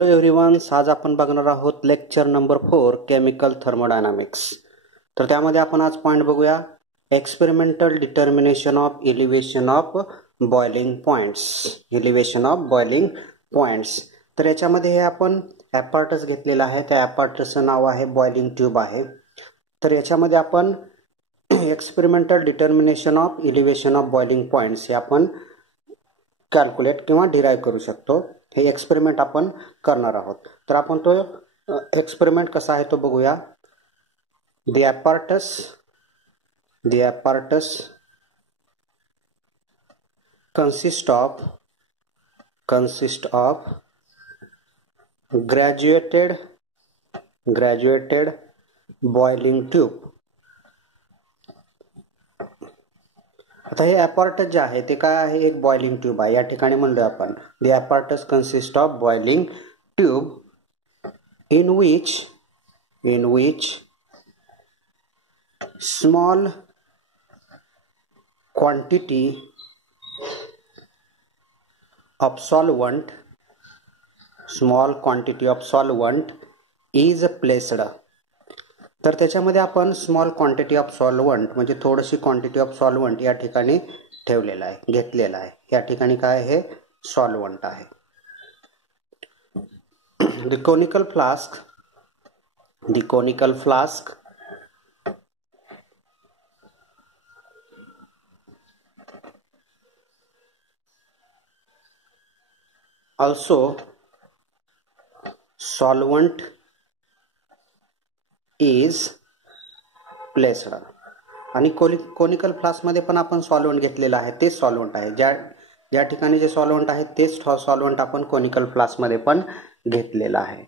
Hello everyone, आज आपण बघणार आहोत लेक्चर नंबर 4 केमिकल थर्मोडायनामिक्स. तर त्यामध्ये आपण आज पॉइंट बघूया, experimental determination of elevation of boiling points. Elevation of boiling points. तर याच्यामध्ये हे आपण ॲपार्टस घेतलेला आहे. त्या ॲपार्टसचं नाव आहे बॉइलिंग ट्यूब आहे. तर याच्यामध्ये आपण experimental determination of elevation of boiling points हे आपण कॅल्क्युलेट किंवा डिराईव्ह करू शकतो. हे एक्सपेरिमेंट आपण करणार आहोत. तर आपण तो एक्सपेरिमेंट कसा आहे तो बघूया. The apparatus consist of graduated boiling tube. आता हे ॲपार्टस जे आहे ते काय आहे, एक बॉइलिंग ट्यूब आहे. या ठिकाणी म्हणलोय आपण the apparatus consist of boiling tube in which small quantity of solvent is placed. तर त्याच्यामध्ये आपण स्मॉल क्वांटिटी ऑफ सॉल्वंट म्हणजे थोडीशी क्वांटिटी ऑफ सॉल्वंट या ठिकाणी ठेवलेला आहे, घेतलेला आहे. या ठिकाणी काय आहे, सॉल्वंट आहे. The conical flask also solvent is placed. आणि कोनिकल फ्लास्क मध्ये पण आपण सॉल्वंट घेतलेला आहे, तेच सॉल्वंट आहे. ज्या ठिकाणी जे सॉल्वंट आहे तेच सॉल्वंट आपण कोनिकल फ्लास्क मध्ये पण घेतलेला आहे.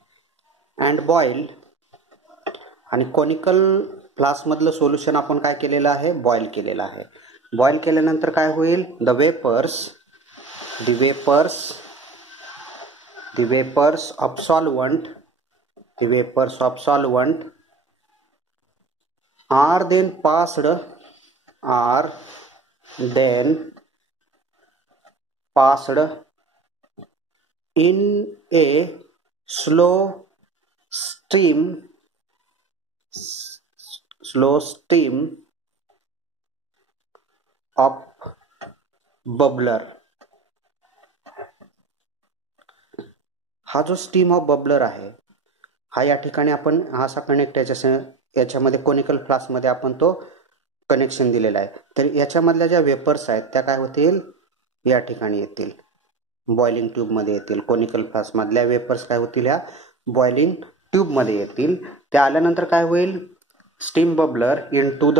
And boil. आणि कोनिकल फ्लास्क मधलं सोल्युशन आपण काय केलेलं आहे, बॉईल केलेलं आहे. बॉईल केल्यानंतर काय होईल, the vapours of solvent are then passed in a slow stream of bubbler. हा जो स्टीम ऑफ बबलर आहे हा या ठिकाणी आपण असा कनेक्ट याच्यामध्ये कोनिकल फ्लास्क मध्ये आपण तो कनेक्शन दिलेला आहे. तर याच्यामधल्या ज्या वेपर्स आहेत त्या काय होतील, या ठिकाणी येतील, बॉइलिंग ट्यूब मध्ये येतील. कोनिकल फ्लास्क मधल्या वेपर्स काय होतील, या बॉइलिंग ट्यूब मध्ये येतील. त्या आल्यानंतर काय होईल, steam bubbler into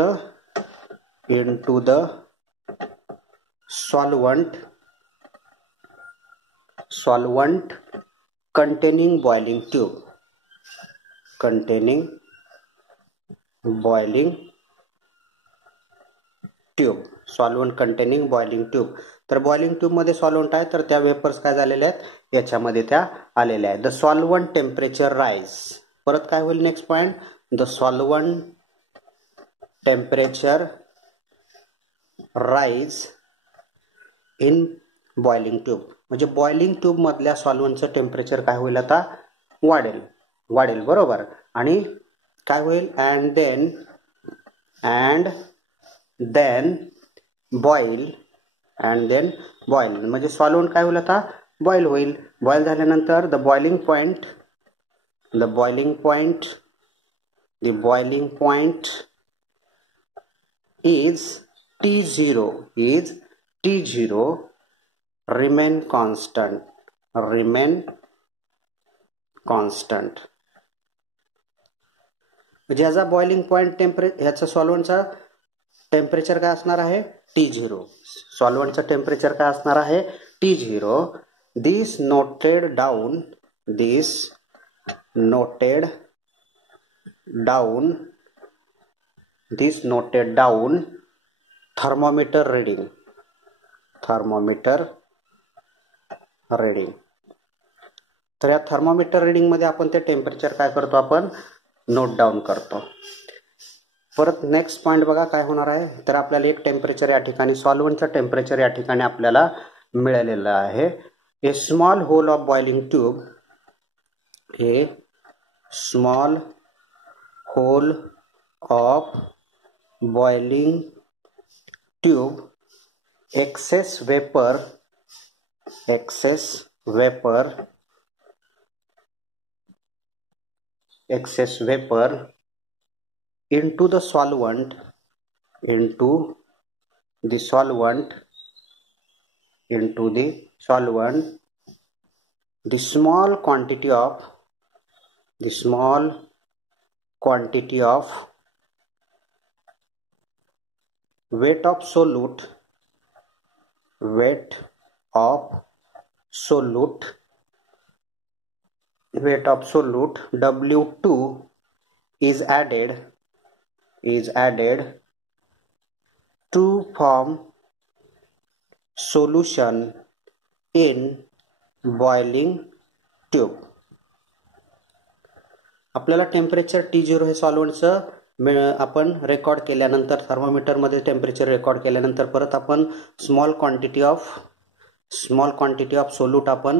the solvent containing boiling tube. Solvent containing boiling tube. तर बॉइलिंग ट्यूब मध्ये सॉल्वंट आहे, तर त्या वेपर्स काय झालेल्या आहेत, याच्यामध्ये त्या आलेल्या आहेत. The solvent temperature rise. परत काय होईल, next point, the solvent temperature rise in boiling tube. म्हणजे बॉइलिंग ट्यूब मधल्या सॉल्वंटचं टेम्परेचर काय होईल, आता वाढेल बरोबर. आणि काय होईल, अँड देन बॉईल म्हणजे सॉल्वंट काय होईल, आता बॉईल होईल. बॉईल झाल्यानंतर the boiling point is T0 remain constant. म्हणजे याचा बॉइलिंग पॉइंट ह्याचा सॉल्वंटचा टेम्परेचर काय असणार आहे, T0. सॉल्वंटचं टेम्परेचर काय असणार आहे, T0. दिस नोटेड डाऊन थर्मोमीटर रीडिंग. तर या थर्मोमीटर रीडिंग मध्ये आपण ते टेम्परेचर काय करतो, आपण नोट डाऊन करतो. परत नेक्स्ट पॉइंट बघा काय होणार आहे. तर आपल्याला एक टेम्परेचर या ठिकाणी सॉल्वंटचं टेम्परेचर या ठिकाणी आपल्याला मिळालेलं आहे. A small hole of boiling tube a small hole of boiling tube, excess vapor into the solvent, the small quantity of weight of solute W2 is added to form solution in boiling tube. आपल्याला temperature T0 हे सॉल्व्हंटचं आपण record केल्यानंतर थर्मोमीटरमध्ये temperature record केल्यानंतर परत आपण small quantity of solute आपण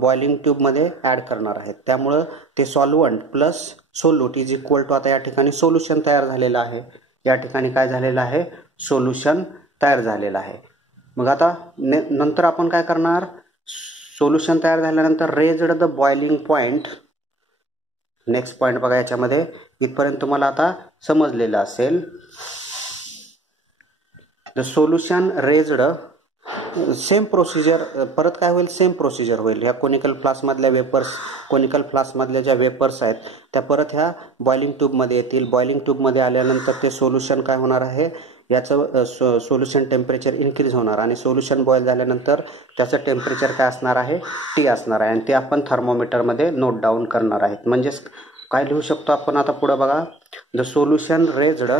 boiling ट्यूबमध्ये add करणार आहेत. त्यामुळं ते solvent plus solute is equal to आता या ठिकाणी सोल्युशन तयार झालेलं आहे. या ठिकाणी काय झालेलं आहे? सोल्युशन तयार झालेलं आहे. मग आता नंतर आपण काय करणार? सोल्युशन तयार झाल्यानंतर raised the boiling point. Next point बघा, याच्यामध्ये इथपर्यंत तुम्हाला आता समजलेलं असेल. The solution raised, same procedure परत काय होईल? सेम प्रोसिजर होईल. ह्या कोनिकल फ्लास्कमधल्या ज्या वेपर्स आहेत त्या परत ह्या बॉइलिंग ट्यूबमध्ये येतील. बॉइलिंग ट्यूबमध्ये आल्यानंतर ते सोल्युशन काय होणार आहे? याचं सोल्युशन टेम्परेचर इन्क्रीज होणार आणि सोल्युशन बॉईल झाल्यानंतर त्याचं टेम्परेचर काय असणार आहे? T असणार आहे आणि ते आपण थर्मोमीटरमध्ये नोट डाऊन करणार आहेत. म्हणजेच काय लिहू शकतो आपण आता पुढे बघा. The solution raised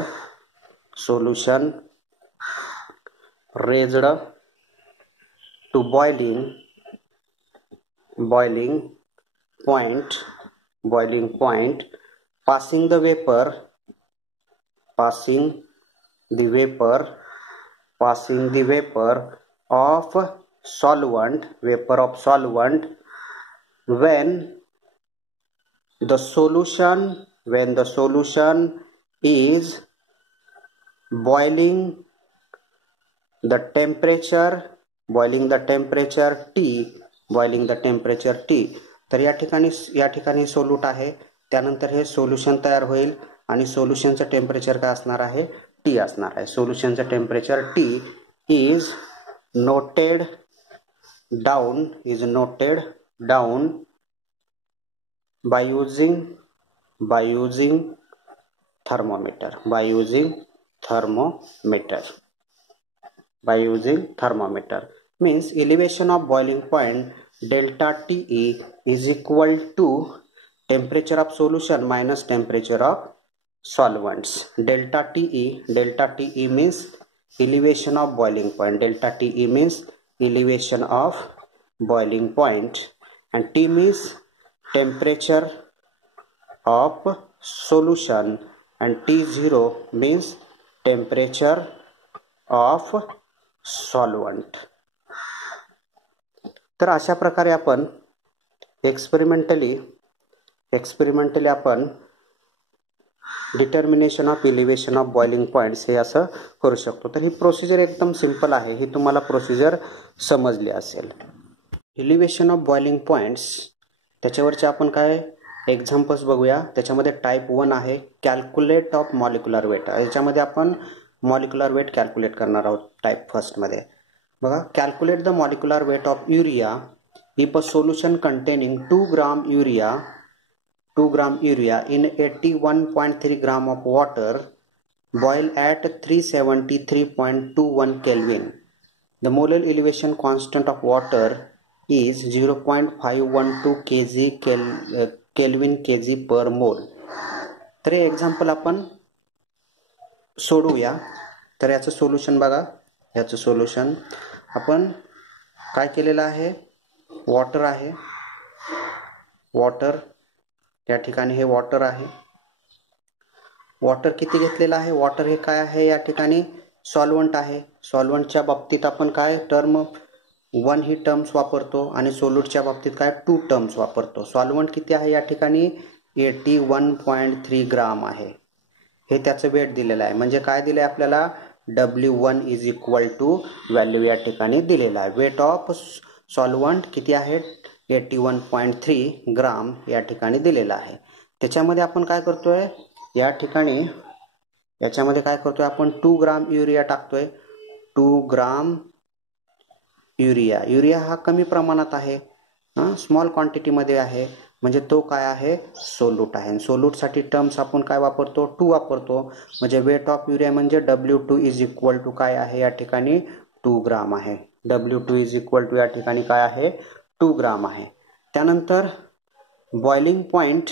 to boiling point passing the vapor of solvent when the solution is boiling the temperature T. तर या ठिकाणी सोल्यूट आहे. त्यानंतर हे सोल्युशन तयार होईल आणि सोल्युशनचं टेम्परेचर काय असणार आहे? T असणार आहे. सोल्युशनचं temperature T is noted down by using thermometer. Means elevation of boiling point delta TE is equal to temperature of solution minus temperature of solvents. Delta TE means elevation of boiling point. And T means temperature of solution and T0 means temperature of solvent. तर अशा प्रकारे आपण experimentally आपण determination of elevation of boiling points हे असं करू शकतो. तर ही प्रोसिजर एकदम सिंपल आहे. ही तुम्हाला प्रोसिजर समजली असेल. इलिव्हेशन ऑफ बॉइलिंग पॉइंट्स त्याच्यावरचे आपण काय एक्झाम्पल्स बघूया. त्याच्यामध्ये टाईप 1 आहे कॅल्क्युलेट ऑफ मॉलिक्युलर वेट. याच्यामध्ये आपण मॉलिक्युलर वेट कॅल्क्युलेट करणार आहोत टाईप फर्स्टमध्ये. बघा, calculate the molecular weight of urea if a solution containing 2 gram urea in 81.3 gram of water boil at 373.21 Kelvin. The molar elevation constant of water is 0.512 Kelvin per mole. तर हे example आपण सोडवूया. तर याचं solution बघा. याचं solution आपण काय केलेलं आहे? वॉटर आहे. या ठिकाणी हे वॉटर आहे. वॉटर किती घेतलेलं आहे? वॉटर हे काय आहे? या ठिकाणी सॉल्व्हंट आहे. सॉल्व्हंटच्या बाबतीत आपण काय टर्म 1 ही टर्म्स वापरतो आणि सोल्यूटच्या बाबतीत काय 2 टर्म्स वापरतो. सॉल्वंट किती आहे या ठिकाणी 81.3 ग्राम आहे. हे त्याचं वेट दिलेलं आहे. म्हणजे काय दिलं आहे आपल्याला W1 is equal to value या ठिकाणी दिलेला आहे. वेट ऑफ सॉल्वंट किती आहे 81.3 ग्राम या ठिकाणी दिलेला आहे. त्याच्यामध्ये आपण काय करतोय या ठिकाणी याच्यामध्ये काय करतोय आपण 2 ग्राम युरिया टाकतोय. 2 ग्राम युरिया. युरिया हा कमी प्रमाणात आहे, स्मॉल क्वांटिटीमध्ये आहे, म्हणजे तो काय आहे सोल्यूट आहे. सोल्यूटसाठी टर्म्स आपण काय वापरतो 2 वापरतो. म्हणजे वेट ऑफ युरिया म्हणजे W2 इज इक्वल टू काय आहे या ठिकाणी 2 ग्राम आहे. W2 इज इक्वल टू या ठिकाणी काय आहे 2 ग्राम आहे. त्यानंतर बॉइलिंग पॉईंट.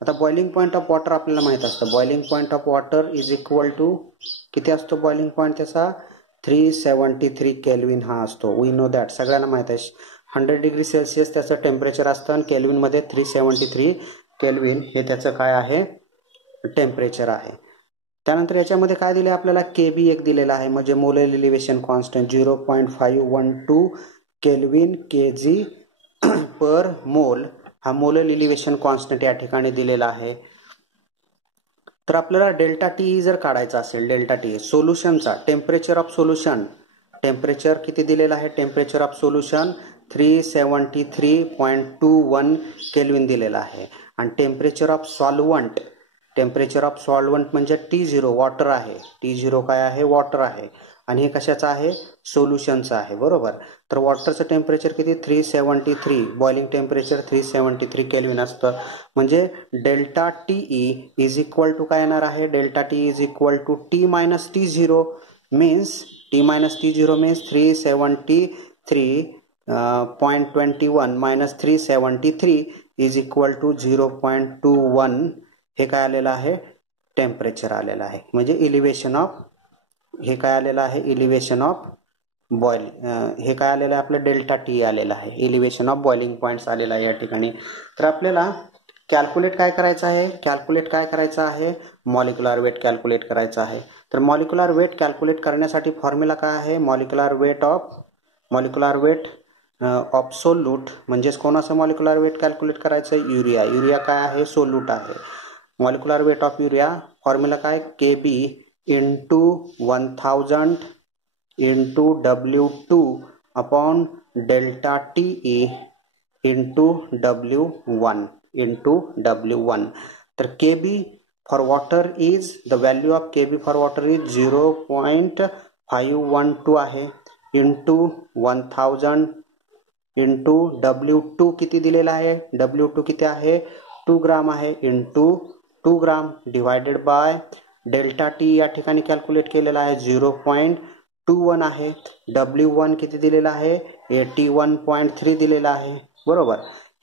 आता बॉइलिंग पॉईंट ऑफ वॉटर आपल्याला माहित असतं. Boiling point of water is equal to किती असतो बॉइलिंग पॉईंट त्याचा 373 केल्विन हा असतो. वी नो दॅट, सगळ्यांना माहित आहे. 100 डिग्री सेल्सिअस त्याचं टेम्परेचर असतं आणि केल्विनमध्ये 373 केल्विन हे त्याचं काय आहे टेम्परेचर आहे. त्यानंतर याच्यामध्ये काय दिले आपल्याला KB एक दिलेला आहे, म्हणजे molar elevation constant 0.512 kelvin kg पर मोल हा मोलर इलिव्हेशन कॉन्स्टंट या ठिकाणी दिलेला आहे. तर आपल्याला डेल्टा टी जर काढायचा असेल, डेल्टा टी सोल्युशनचा टेम्परेचर ऑफ सोल्युशन, टेम्परेचर किती दिलेला आहे टेम्परेचर ऑफ सोल्युशन 373.21 केल्विन दिलेला आहे. आणि टेम्परेचर ऑफ सॉल्वंट म्हणजे T0 वॉटर आहे. T0 काय आहे वॉटर आहे आणि हे कशाचं आहे सोल्युशनचं आहे, बरोबर. तर वॉटरचं टेम्परेचर किती 373, बॉइलिंग टेम्परेचर 373 केल्विन असतं. म्हणजे delta TE is equal to काय येणार आहे delta TE is equal to T minus T0 means 373.21 minus 373 is equal to 0.21 हे काय आलेलं आहे टेम्परेचर आलेलं आहे. म्हणजे इलिव्हेशन ऑफ हे काय आलेलं आहे इलिव्हेशन ऑफ बॉईल हे काय आलेलं आहे आपलं डेल्टा टी आलेलं आहे. इलिव्हेशन ऑफ बॉइलिंग पॉईंट्स आलेला आहे या ठिकाणी. तर आपल्याला कॅल्क्युलेट काय करायचं आहे मॉलिक्युलर वेट कॅल्क्युलेट करायचं आहे. तर मॉलिक्युलर वेट कॅल्क्युलेट करण्यासाठी फॉर्म्युला काय आहे मॉलिक्युलर वेट ऑफ सोल्यूट. म्हणजेच कोणाचं मॉलिक्युलर वेट कॅल्क्युलेट करायचं युरिया काय आहे सोल्यूट आहे. Molecular weight of urea formula काय KB into 1000 into W2 upon delta TE into W1 तर KB for water is the value of KB for water is 0.512 आहे into 1000 into W2 किती दिलेला आहे W2 किती आहे 2 ग्राम आहे into 2 gram divided by delta T या ठिकाणी कॅल्क्युलेट केलेला आहे 0.21 आहे. W1 किती दिलेला आहे 81.3 दिलेला आहे, बरोबर.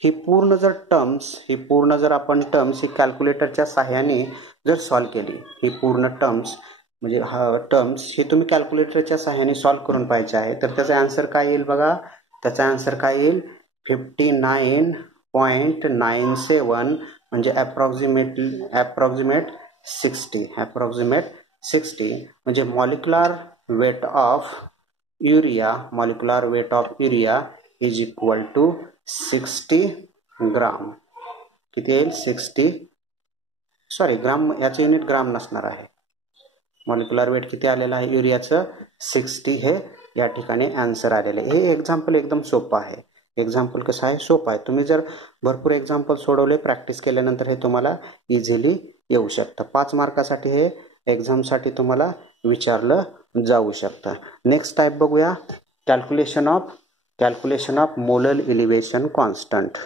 ही पूर्ण जर आपण टर्म्स ही कॅल्क्युलेटरच्या सहाय्याने जर सॉल्व्ह केली, ही पूर्ण टर्म्स म्हणजे टर्म्स हे तुम्ही कॅल्क्युलेटरच्या सहाय्याने सॉल्व्ह करून पाहिजे आहे. तर त्याचा आन्सर काय येईल बघा, त्याचा आन्सर काय येईल 59.97 म्हणजे अप्रॉक्सिमेट 60 म्हणजे molecular weight of urea is equal to 60 gram. किती येईल 60 ग्राम, याचं युनिट ग्राम नसणार आहे. मॉलिक्युलर वेट किती आलेलं आहे युरियाचं 60 हे या ठिकाणी आन्सर आलेलं आहे. हे एक्झाम्पल एकदम सोपं आहे. एक्झाम्पल कसं आहे सोपं आहे. तुम्ही जर भरपूर एक्झाम्पल सोडवले प्रॅक्टिस केल्यानंतर हे तुम्हाला इझिली येऊ शकतं. 5 मार्कासाठी हे एक्झामसाठी तुम्हाला विचारलं जाऊ शकतं. नेक्स्ट टाईप बघूया calculation of molar elevation constant.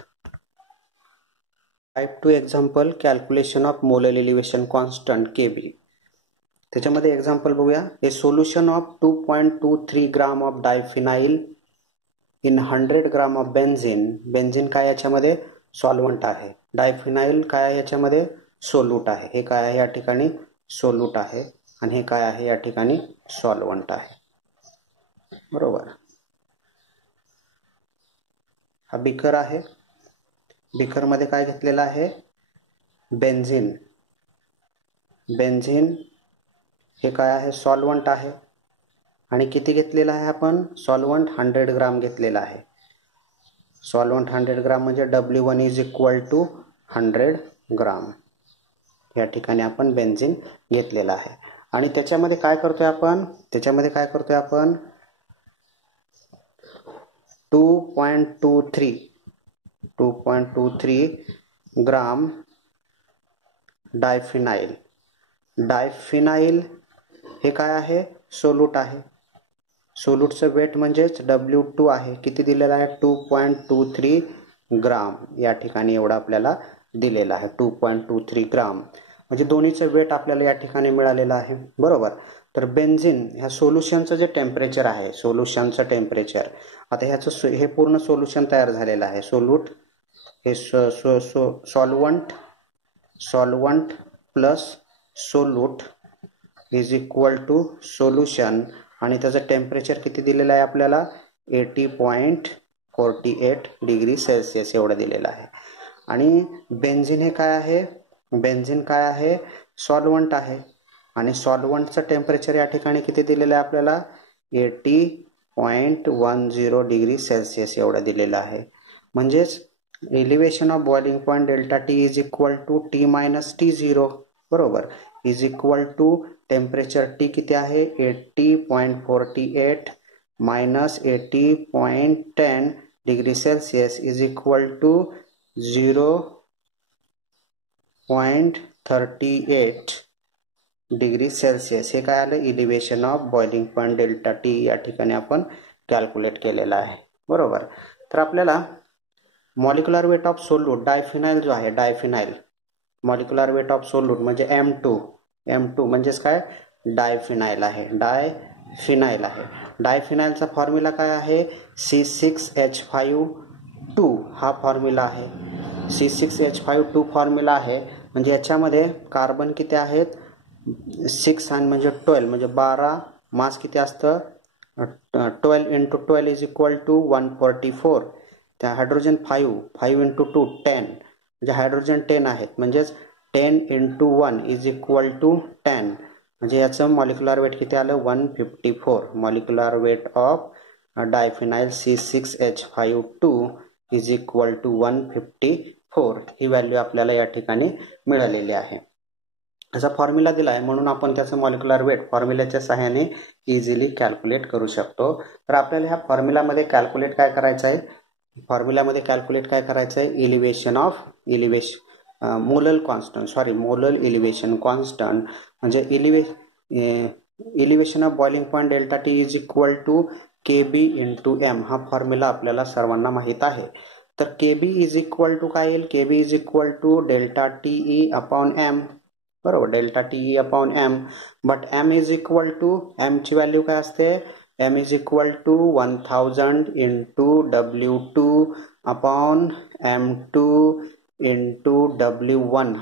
Type 2 example calculation of molar elevation constant KB. त्याच्यामध्ये एक्झाम्पल बघूया. A solution of 2.23 gram of diphenyl in 100 gram of benzene काय याच्यामध्ये सॉल्वंट आहे. डायफिनाइल काय आहे याच्यामध्ये सोल्यूट आहे. हे काय आहे या ठिकाणी सोल्यूट आहे आणि हे काय आहे या ठिकाणी सॉल्वंट आहे, बरोबर. हा बिकर आहे. बिकर मध्ये काय घेतलेलं आहे बेन्झिन हे काय आहे सॉल्वंट आहे आणि किती घेतलेला आहे आपण? सॉल्व्हंट 100 ग्राम घेतलेला आहे. सॉल्व्हंट 100 ग्राम म्हणजे W1 इज इक्वल टू 100 ग्राम. या ठिकाणी आपण बेन्झीन घेतलेला आहे. आणि त्याच्यामध्ये काय करतोय आपण? 2.23 ग्राम डायफिनाइल. डायफिनाइल हे काय आहे? सोल्यूट आहे. सोल्यूटचं वेट म्हणजेच W2 आहे. किती दिलेला आहे? 2.23 ग्राम. या ठिकाणी एवढा आपल्याला दिलेला आहे 2.23 ग्राम. म्हणजे दोन्हीचं वेट आपल्याला या ठिकाणी मिळालेलं आहे. बरोबर. तर बेन्झीन ह्या सोल्युशनचं जे टेम्परेचर आहे, सोल्युशनचं टेम्परेचर, आता ह्याचं हे पूर्ण सोल्युशन तयार झालेलं आहे. सोल्यूट हे solvent plus solute is equal to solution. आणि त्याचं टेम्परेचर किती दिलेलं आहे आपल्याला? 80.48 डिग्री सेल्सिअस एवढं दिलेलं आहे. आणि बेन्झीन हे काय आहे? बेन्झीन काय आहे? सॉल्वंट आहे. आणि सॉल्वंटचं टेम्परेचर या ठिकाणी किती दिलेलं आहे आपल्याला? 80.10 डिग्री सेल्सिअस एवढं दिलेलं आहे. म्हणजेच elevation of boiling point delta T is equal to T minus T0. बरोबर. Is equal to temperature T किती आहे? 80.48 minus 80.10 degree Celsius is equal to 0.38 degree Celsius. हे काय आलं? Elevation of boiling point delta T या ठिकाणी आपण calculate केलेला आहे. बरोबर. तर आपल्याला molecular weight of solute diphenyl जो आहे, diphenyl molecular weight of solute म्हणजे M2 म्हणजेच काय? डायफिनाइल आहे. डायफिनाइल आहे. डायफिनाइलचा फॉर्म्युला काय आहे? C6H5 हा फॉर्म्युला आहे. C6H5 फॉर्म्युला आहे. म्हणजे याच्यामध्ये कार्बन किती आहेत? 6 आणि म्हणजे 12 म्हणजे 12. मास किती असतं? 12 × 12 इज इक्वल टू 144. त्या हायड्रोजन 5 × 2 10 म्हणजे हायड्रोजन 10 आहेत. म्हणजेच 10 × 1 इज इक्वल टू 10. म्हणजे याचं मॉलिक्युलर वेट किती आलं? 154. Molecular weight of diphenyl C6H5 is equal to 154. ही व्हॅल्यू आपल्याला या ठिकाणी मिळालेली आहे. असा फॉर्म्युला दिला आहे म्हणून आपण त्याचं मॉलिक्युलर वेट फॉर्म्युल्याच्या सहाय्याने इझिली कॅल्क्युलेट करू शकतो. तर आपल्याला ह्या फॉर्म्युल्यामध्ये कॅल्क्युलेट काय करायचं आहे? मोलल इलिव्हेशन कॉन्स्टंट म्हणजे elevation of boiling point delta T is equal to KB × M. हा फॉर्म्युला आपल्याला सर्वांना माहित आहे. तर KB इज इक्वल टू काय येईल? KB is equal to delta TE upon M. बरोबर. Delta TE upon M. But M is equal to, M ची व्हॅल्यू काय असते? M is equal to 1000 × W2 upon M2 × W1.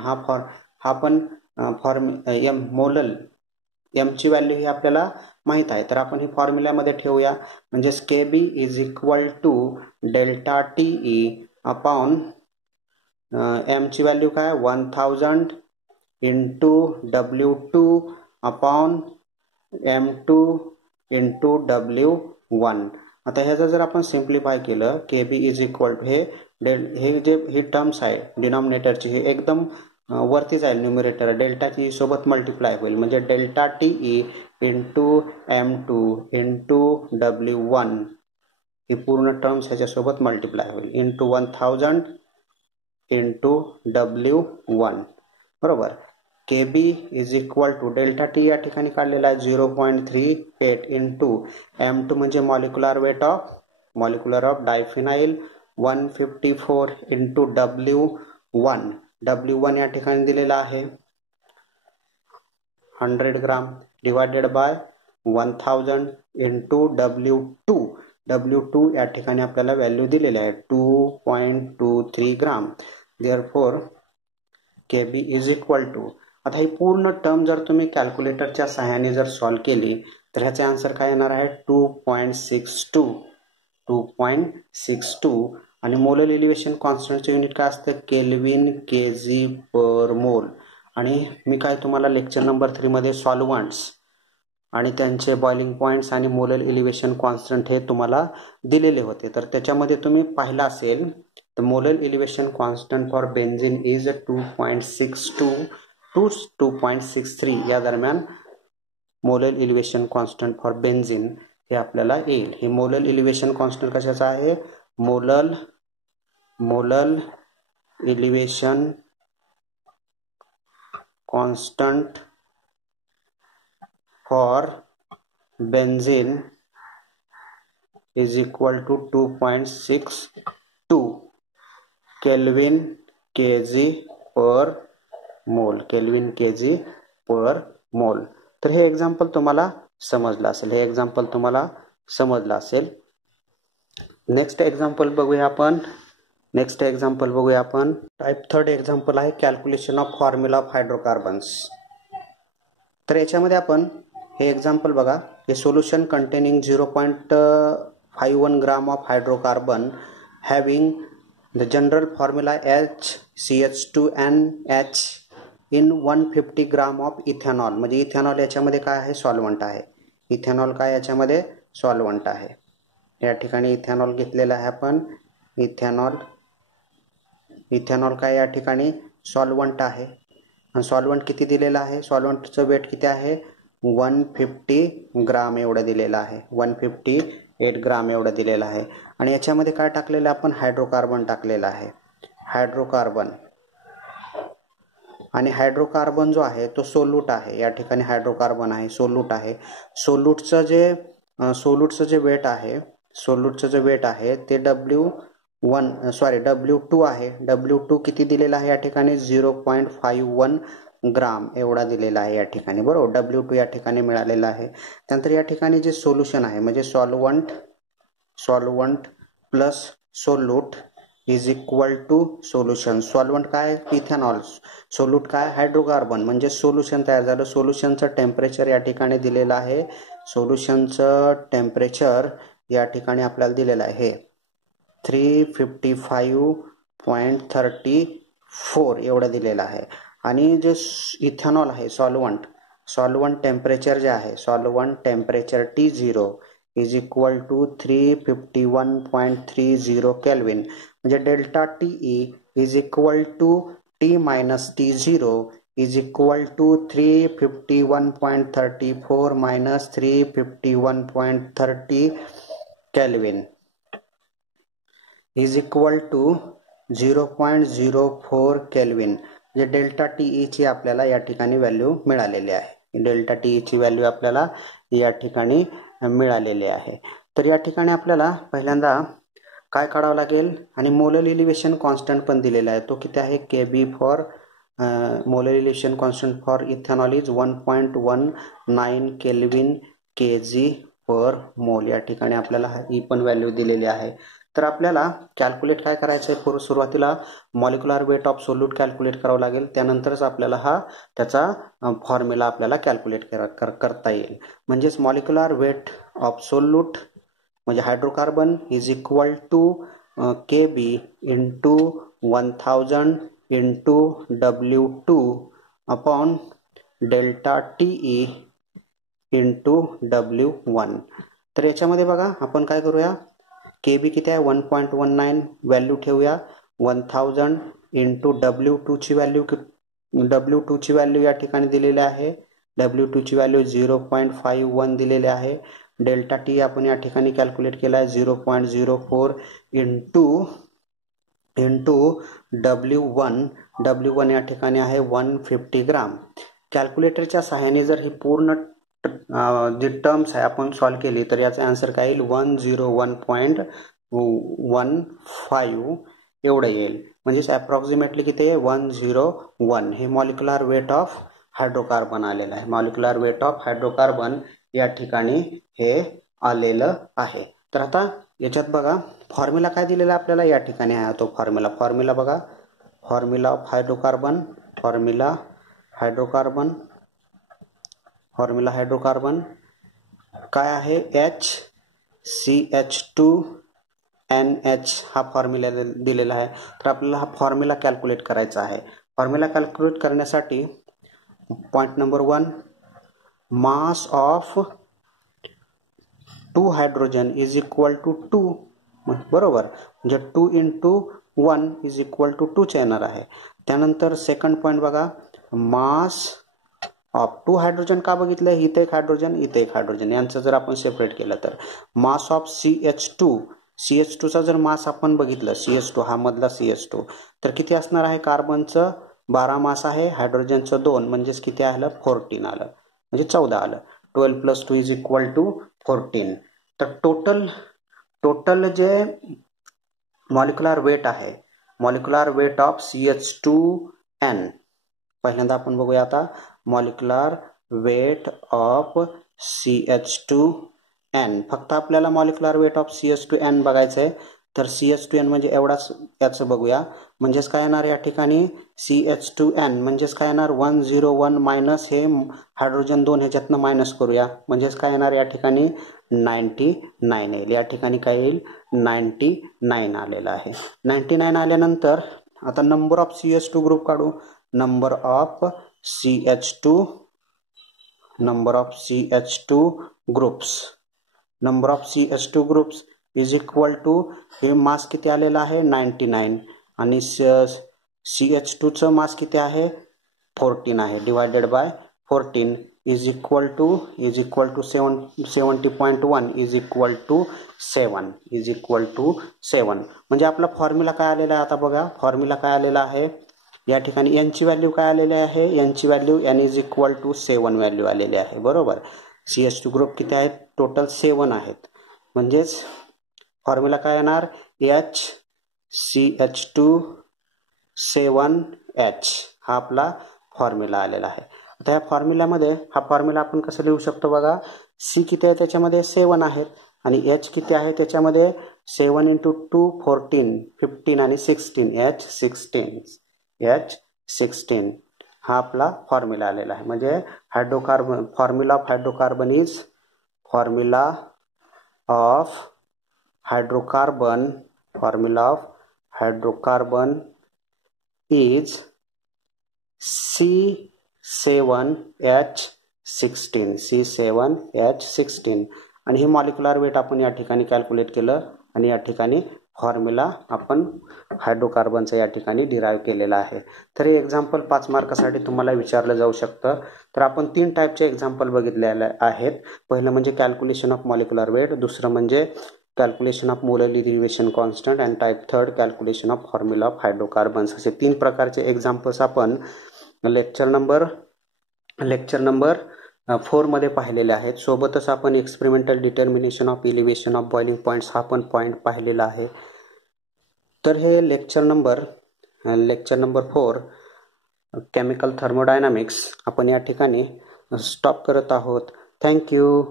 हा पण molal M ची value ही आपल्याला माहित आहे. तर आपण ही फॉर्म्युल्यामध्ये ठेवूया. म्हणजेच KB is equal to delta TE upon M ची व्हॅल्यू काय? 1000 × W2 अपॉन M2 × W1. आता ह्याचं जर आपण सिम्प्लिफाय केलं, KB इज इक्वल टू ही टर्म्स आहे डिनॉमिनेटरची, हे एकदम वरती जाईल न्यूमरेटर. डेल्टा टी सोबत मल्टिप्लाय होईल. म्हणजे डेल्टा TE × M2 × W1 ही पूर्ण टर्म्स ह्याच्यासोबत मल्टिप्लाय होईल. × 1000 × W1. बरोबर. KB is equal to delta T या ठिकाणी काढलेला आहे 0.38 × M2 म्हणजे molecular weight of diphenyl 154 × W1 या ठिकाणी दिलेला आहे 100 ग्राम डिवायडेड बाय 1000 × W2 या ठिकाणी आपल्याला व्हॅल्यू दिलेली आहे 2.23 gram. Therefore KB is equal to, आता ही पूर्ण टर्म जर तुम्ही कॅल्क्युलेटरच्या सहाय्याने जर सॉल्व्ह केली तर ह्याचे आन्सर काय येणार आहे? 2.62. आणि मोलल इलिव्हेशन कॉन्स्टंटचे युनिट काय असतं? केल्विन kg/मोल. आणि मी काय तुम्हाला लेक्चर नंबर 3 मध्ये सॉल्व्हंट्स आणि त्यांचे बॉइलिंग पॉईंट्स आणि मोलर इलिव्हेशन कॉन्स्टंट हे तुम्हाला दिलेले होते. तर त्याच्यामध्ये तुम्ही पाहिलं असेल तर molar elevation constant for benzene is 2.62 to 2.63 या दरम्यान molar elevation constant for benzene हे आपल्याला येईल. हे मोलर इलिव्हेशन कॉन्स्टंट कशाचं आहे? Molar elevation constant for benzene is equal to 2.62 Kelvin kg per mole. Kelvin kg per mole. तर हे एक्झाम्पल तुम्हाला समजलं असेल. नेक्स्ट एक्झाम्पल बघूया आपण. टाइप 3 एक्झाम्पल आहे calculation of formula of hydrocarbons. तर याच्यामध्ये आपण हे एक्झाम्पल बघा. हे solution containing 0.51 gram of hydrocarbon having the general formula HCH2NH in 150 gram of ethanol. म्हणजे इथेनॉल याच्यामध्ये काय आहे? सॉल्व्हंट आहे. इथेनॉल काय याच्यामध्ये? सॉल्व्हंट आहे. या ठिकाणी इथेनॉल घेतलेला आहे आपण. इथेनॉल काय या ठिकाणी? सॉल्व्हंट आहे. आणि सॉल्व्हंट किती दिलेला आहे? सॉल्व्हंटचं वेट किती आहे? 150 ग्राम एवढं दिलेलं आहे. 158 ग्राम एवढं दिलेलं आहे. आणि याच्यामध्ये काय टाकलेलं आपण? हायड्रोकार्बन टाकलेलं आहे. आणि हायड्रोकार्बन जो आहे तो सोल्यूट आहे. या ठिकाणी हायड्रोकार्बन आहे, सोल्यूट आहे. सोल्यूटचं जे वेट आहे ते W2 आहे. W2 किती दिलेला आहे या ठिकाणी? 0.51 ग्राम एवढा दिलेला आहे या ठिकाणी. बरोबर, W2 या ठिकाणी मिळालेला आहे. त्यानंतर या ठिकाणी जे सोल्युशन आहे म्हणजे solvent plus solute is equal to solution. Solvent काय? इथेनॉल. सोल्यूट काय? हायड्रोकार्बन. म्हणजे सोल्युशन तयार झालं. सोल्युशनचं टेम्परेचर या ठिकाणी दिलेलं आहे. सोल्युशनचं टेम्परेचर या ठिकाणी आपल्याला दिलेलं आहे 355.34 एवढं दिलेलं आहे. आणि जे इथेनॉल आहे सॉल्वंट टेम्परेचर जे आहे, solvent temperature T0 is equal to 351.30 kelvin. म्हणजे delta TE is equal to T minus T0 is equal to 351.34 minus 351.30 kelvin is equal to 0.04 kelvin. म्हणजे डेल्टा TE ची आपल्याला या ठिकाणी व्हॅल्यू मिळालेली आहे. डेल्टा TE ची व्हॅल्यू आपल्याला या ठिकाणी मिळालेली आहे. तर या ठिकाणी आपल्याला पहिल्यांदा काय काढावं लागेल? आणि मोलर इलिव्हेशन कॉन्स्टंट पण दिलेला आहे. तो किती आहे? KB for molar elevation constant for ethanol is 1.19 kelvin kg पर मोल. या ठिकाणी आपल्याला ही पण व्हॅल्यू दिलेली आहे. तर आपल्याला कॅल्क्युलेट काय करायचं आहे? सुरुवातीला molecular weight of solute calculate करावं लागेल. त्यानंतरच आपल्याला त्याचा फॉर्म्युला आपल्याला कॅल्क्युलेट करता येईल. म्हणजेच मॉलिक्युलर वेट ऑफ सोल्यूट म्हणजे hydrocarbon is equal to KB into 1000 into W2 upon delta TE into W1. तर याच्यामध्ये बघा आपण काय करूया? KB किती आहे? 1.19 व्हॅल्यू ठेवूया. 1000 इंटू W2 ची व्हॅल्यू या ठिकाणी दिलेली आहे. W2 ची व्हॅल्यू 0.51 दिलेली आहे. डेल्टा T आपण या ठिकाणी कॅल्क्युलेट केला आहे 0.04 इंटू W1 या ठिकाणी आहे 150 ग्राम. कॅल्क्युलेटरच्या सहाय्याने जर ही पूर्ण जी टर्म्स आहे आपण सॉल्व केली तर याचा आन्सर काय येईल? 101.15 एवढं येईल. म्हणजेच अप्रॉक्सिमेटली किती आहे? 101. हे मॉलिक्युलर वेट ऑफ हायड्रोकार्बन आलेलं आहे. मॉलिक्युलर वेट ऑफ हायड्रोकार्बन या ठिकाणी हे आलेलं आहे. तर आता याच्यात बघा फॉर्म्युला काय दिलेला आपल्याला या ठिकाणी आहे. तो फॉर्म्युला बघा. फॉर्म्युला ऑफ हायड्रोकार्बन काय आहे? HCH2NH हा फॉर्म्युला दिलेला आहे. तर आपल्याला हा फॉर्म्युला कॅल्क्युलेट करायचा आहे. फॉर्म्युला कॅल्क्युलेट करण्यासाठी point number 1 mass of 2 hydrogen is equal to 2, बरोबर, म्हणजे 2 इंटू 1 इज इक्वल टू 2 येणार आहे. त्यानंतर सेकंड पॉईंट बघा, मास ऑफ 2 हायड्रोजन का बघितलं, इथे एक हायड्रोजन इथे एक हायड्रोजन, यांचं जर आपण सेपरेट केलं तर मास ऑफ CH2 चा जर मास आपण बघितलं, CH2 हा मधला CH2, तर किती असणार आहे, कार्बनचं 12 मास आहे, हायड्रोजनचं 2, म्हणजेच किती आलं, 14 आलं, म्हणजे 14 आलं. 12 + 2 इज इक्वल टू 14. तर टोटल जे मॉलिक्युलर वेट आहे, मॉलिक्युलर वेट ऑफ CH2N, पहिल्यांदा आपण बघूया आता मॉलिक्युलर वेट ऑफ CH2N. फक्त आपल्याला मॉलिक्युलर वेट ऑफ CH2N बघायचं आहे, तर CH2N म्हणजे एवढाच याचं बघूया. म्हणजेच काय येणार या ठिकाणी, CH2N म्हणजेच काय येणार, 101 मायनस हे हायड्रोजन 2 ह्याच्यातनं मायनस करूया, म्हणजेच काय येणार या ठिकाणी 99 येईल. या ठिकाणी काय येईल, 99 आलेला आहे. 99 आल्यानंतर आता नंबर ऑफ CH2 ग्रुप काढू. Number of CH2 groups is equal to, हे मास किती आलेला आहे, 99, आणि CH2चं मास किती आहे, 14 आहे, divided by 14 is equal to 70.1 is equal to 7. म्हणजे आपला फॉर्म्युला काय आलेला आहे, आता बघा फॉर्म्युला काय आलेला आहे, या ठिकाणी n ची व्हॅल्यू काय आलेली आहे, n ची value n is equal to 7 value आलेली आहे, बरोबर. CH2 ग्रुप किती आहेत, टोटल 7 आहेत, म्हणजेच फॉर्म्युला काय येणार, HCH2 7H हा आपला फॉर्म्युला आलेला आहे. आता या फॉर्म्युल्यामध्ये हा फॉर्म्युला आपण कसं लिहू शकतो बघा, C किती आहे त्याच्यामध्ये 7 आहेत, आणि H किती आहे त्याच्यामध्ये 7 इंटू 2 14 15 आणि 16 H16 हा आपला फॉर्म्युला आलेला आहे. म्हणजे formula of hydrocarbon is C7H16 आणि हे मॉलिक्युलर वेट आपण या ठिकाणी कॅल्क्युलेट केलं, आणि या ठिकाणी फॉर्म्युला आपण हायड्रोकार्बनचा या ठिकाणी डिराईव्ह केलेला आहे. तर हे एक्झाम्पल 5 मार्कासाठी तुम्हाला विचारलं जाऊ शकतं. तर आपण 3 टाईपचे एक्झाम्पल बघितलेले आहेत. पहिलं म्हणजे कॅल्क्युलेशन ऑफ मॉलिक्युलर वेट, दुसरं म्हणजे calculation of molar elevation constant, and type third calculation of formula of hydrocarbons. असे 3 प्रकारचे एक्झाम्पल्स आपण लेक्चर नंबर 4 मध्ये पाहिलेले आहेत. सोबतच आपण experimental determination of elevation of boiling points हा पण पॉईंट पाहिलेला आहे. तर हे लेक्चर नंबर 4 केमिकल थर्मोडायनामिक्स आपण या ठिकाणी स्टॉप करत आहोत. थँक्यू.